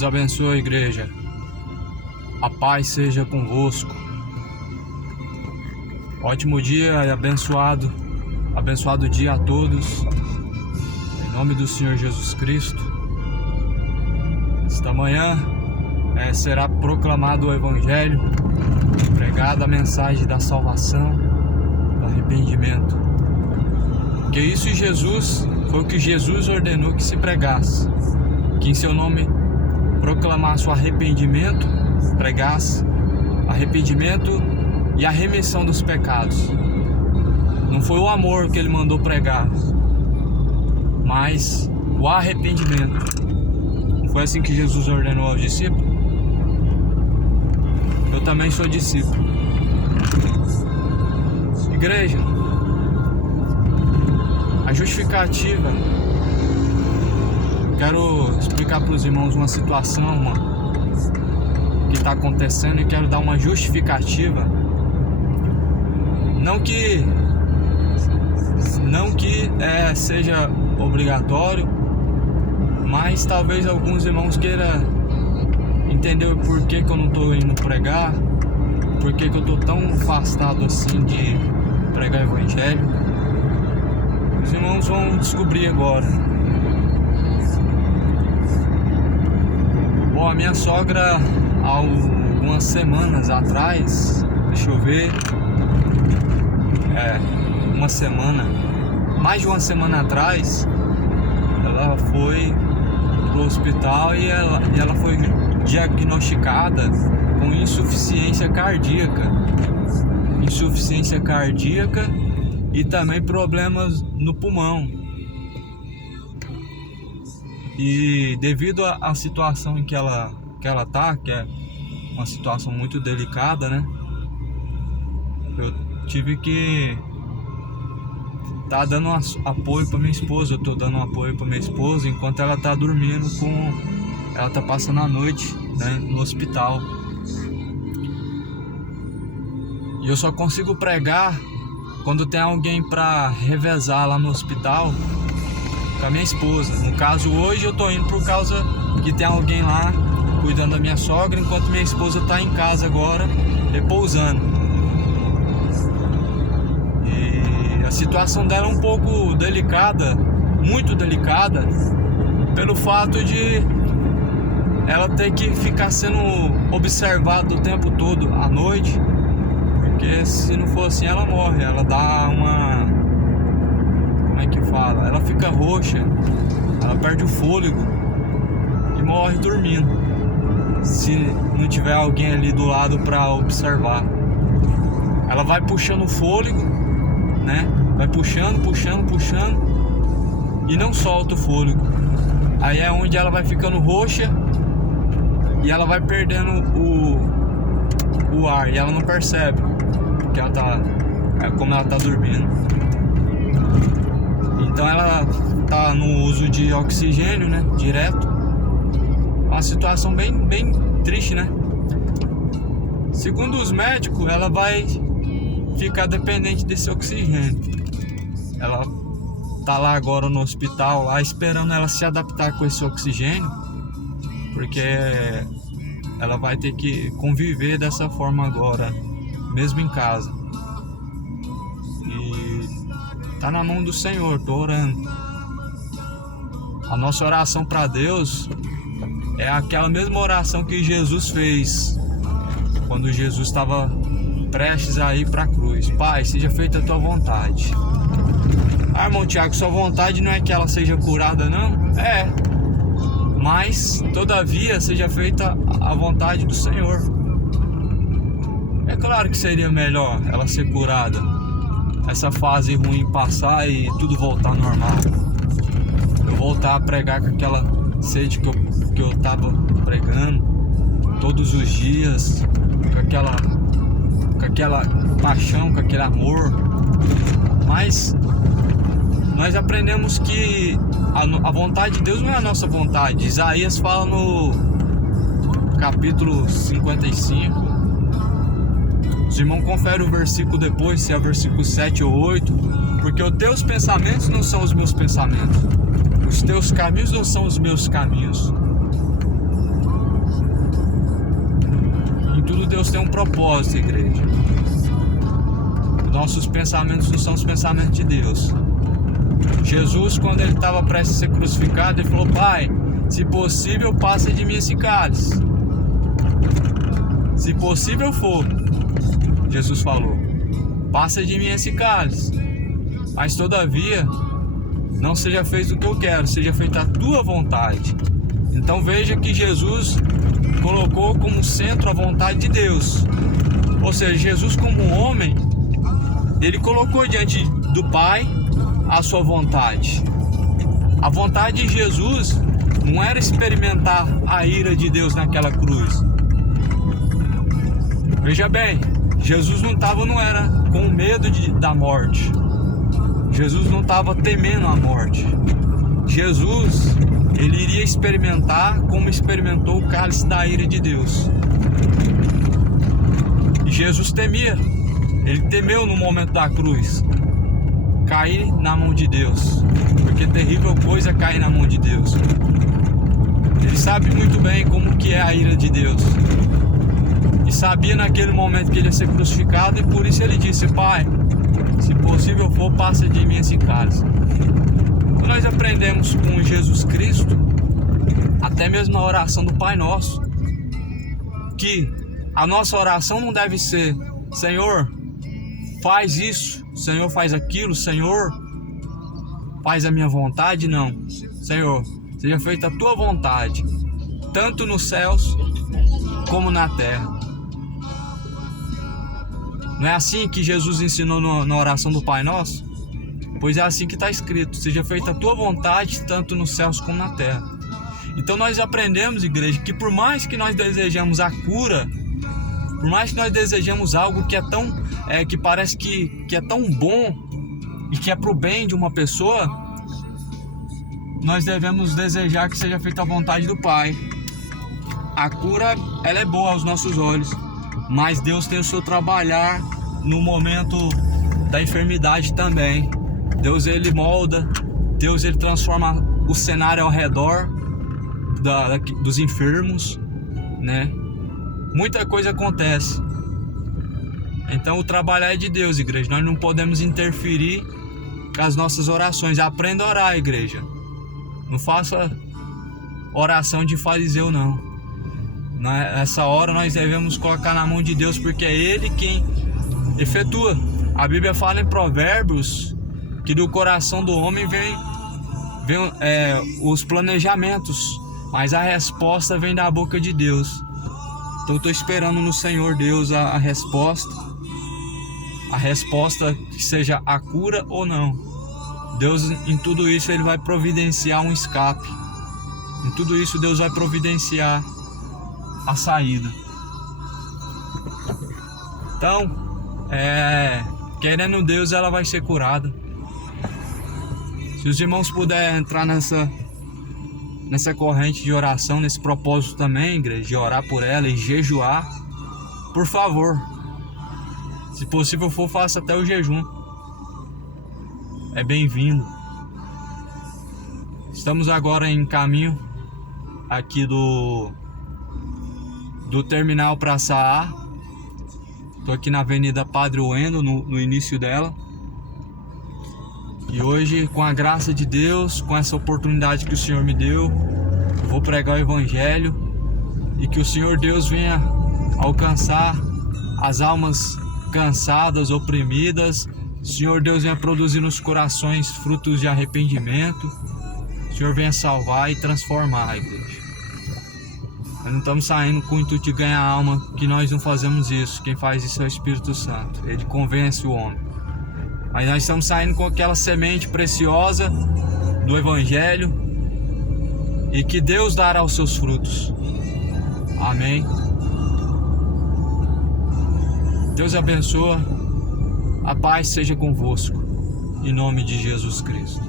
Deus abençoe a igreja. A paz seja convosco. Ótimo dia e abençoado dia a todos. Em nome do Senhor Jesus Cristo. Esta manhã será proclamado o Evangelho, pregada a mensagem da salvação, do arrependimento. Porque isso foi o que Jesus ordenou que se pregasse. Que em seu nome proclamasse o arrependimento, pregasse arrependimento e a remissão dos pecados. Não foi o amor que ele mandou pregar, mas o arrependimento. Não foi assim que Jesus ordenou aos discípulos? Eu também sou discípulo. Igreja, a justificativa. Quero explicar para os irmãos uma situação que está acontecendo e quero dar uma justificativa. Não que seja obrigatório, mas talvez alguns irmãos queiram entender o porquê que eu não estou indo pregar, porquê que eu estou tão afastado assim de pregar o Evangelho. Os irmãos vão descobrir agora. Bom, a minha sogra, há algumas semanas atrás, deixa eu ver, mais de uma semana atrás, ela foi pro hospital e ela foi diagnosticada com insuficiência cardíaca e também problemas no pulmão. E devido à situação em que ela tá, que é uma situação muito delicada, né? Eu tive que tá dando apoio para minha esposa. Eu tô dando apoio para minha esposa enquanto ela tá dormindo ela tá passando a noite, né, no hospital. E eu só consigo pregar quando tem alguém para revezar lá no hospital com a minha esposa. No caso, hoje eu tô indo por causa que tem alguém lá cuidando da minha sogra, enquanto minha esposa tá em casa agora, repousando. E a situação dela é um pouco delicada, muito delicada, pelo fato de ela ter que ficar sendo observada o tempo todo, à noite, porque se não for assim ela morre, ela dá uma... como é que fala? Ela fica roxa, ela perde o fôlego e morre dormindo, se não tiver alguém ali do lado para observar. Ela vai puxando o fôlego, né? Vai puxando e não solta o fôlego. Aí é onde ela vai ficando roxa e ela vai perdendo o ar e ela não percebe, porque como ela tá dormindo. Então ela tá no uso de oxigênio, né, direto. Uma situação bem triste, né? Segundo os médicos, ela vai ficar dependente desse oxigênio. Ela tá lá agora no hospital, lá esperando ela se adaptar com esse oxigênio, porque ela vai ter que conviver dessa forma agora, mesmo em casa. Tá na mão do Senhor, tô orando. A nossa oração para Deus é aquela mesma oração que Jesus fez quando Jesus estava prestes a ir para a cruz. Pai, seja feita a tua vontade. Ah, irmão Tiago, sua vontade não é que ela seja curada, não? É, mas todavia seja feita a vontade do Senhor. É claro que seria melhor ela ser curada, essa fase ruim passar e tudo voltar normal. Eu voltar a pregar com aquela sede que eu tava pregando todos os dias, com aquela paixão, com aquele amor. Mas nós aprendemos que a vontade de Deus não é a nossa vontade. Isaías fala no capítulo 55. Os irmãos conferem o versículo depois, se é o versículo 7 ou 8. Porque os teus pensamentos não são os meus pensamentos, os teus caminhos não são os meus caminhos. Deus tem um propósito, igreja. Nossos pensamentos não são os pensamentos de Deus. Jesus, quando ele estava prestes a ser crucificado, ele falou: Pai, se possível, passa de mim esse cálice. Se possível for, Jesus falou, passa de mim esse cálice. Mas todavia, não seja feito o que eu quero, seja feita a tua vontade. Então veja que Jesus colocou como centro a vontade de Deus. Ou seja, Jesus como homem, ele colocou diante do Pai a sua vontade. A vontade de Jesus não era experimentar a ira de Deus naquela cruz. Veja bem, Jesus não era com medo da morte. Jesus não estava temendo a morte. Jesus, ele iria experimentar como experimentou o cálice da ira de Deus. E Jesus temia. Ele temeu no momento da cruz cair na mão de Deus, porque terrível coisa é cair na mão de Deus. Ele sabe muito bem como que é a ira de Deus, e sabia naquele momento que ele ia ser crucificado, e por isso ele disse: Pai, se possível for, passa de mim esse cálice. Então nós aprendemos com Jesus Cristo, até mesmo na oração do Pai Nosso, que a nossa oração não deve ser: Senhor, faz isso, Senhor, faz aquilo, Senhor, faz a minha vontade. Não, Senhor, seja feita a tua vontade, tanto nos céus como na terra. Não é assim que Jesus ensinou na oração do Pai Nosso? Pois é assim que está escrito: seja feita a tua vontade, tanto nos céus como na terra. Então nós aprendemos, igreja, que por mais que nós desejamos a cura, por mais que nós desejemos algo que é tão, que parece que é tão bom e que é para o bem de uma pessoa, nós devemos desejar que seja feita a vontade do Pai. A cura, ela é boa aos nossos olhos, mas Deus tem o seu trabalhar no momento da enfermidade também. Deus, ele molda, Deus, ele transforma o cenário ao redor dos enfermos, né? Muita coisa acontece. Então o trabalho é de Deus, igreja. Nós não podemos interferir com as nossas orações. Aprenda a orar, igreja. Não faça oração de fariseu, não. Nessa hora nós devemos colocar na mão de Deus, porque é Ele quem efetua. A Bíblia fala em Provérbios que do coração do homem vem os planejamentos, mas a resposta vem da boca de Deus. Então eu estou esperando no Senhor Deus a resposta que seja a cura ou não. Deus, em tudo isso, Ele vai providenciar um escape. Em tudo isso, Deus vai providenciar a saída. Então, querendo Deus, ela vai ser curada. Se os irmãos puderem entrar nessa corrente de oração, nesse propósito também, igreja, de orar por ela e jejuar, por favor, se possível for, faça até o jejum. É bem-vindo. Estamos agora em caminho aqui do terminal Praça A. Estou aqui na Avenida Padre Wendel, no início dela. E hoje, com a graça de Deus, com essa oportunidade que o Senhor me deu, vou pregar o Evangelho, e que o Senhor Deus venha alcançar as almas cansadas, oprimidas. O Senhor Deus venha produzir nos corações frutos de arrependimento. O Senhor venha salvar e transformar a igreja. Nós não estamos saindo com o intuito de ganhar alma, que nós não fazemos isso. Quem faz isso é o Espírito Santo. Ele convence o homem. Mas nós estamos saindo com aquela semente preciosa do Evangelho, e que Deus dará os seus frutos. Amém. Deus abençoa. A paz seja convosco. Em nome de Jesus Cristo.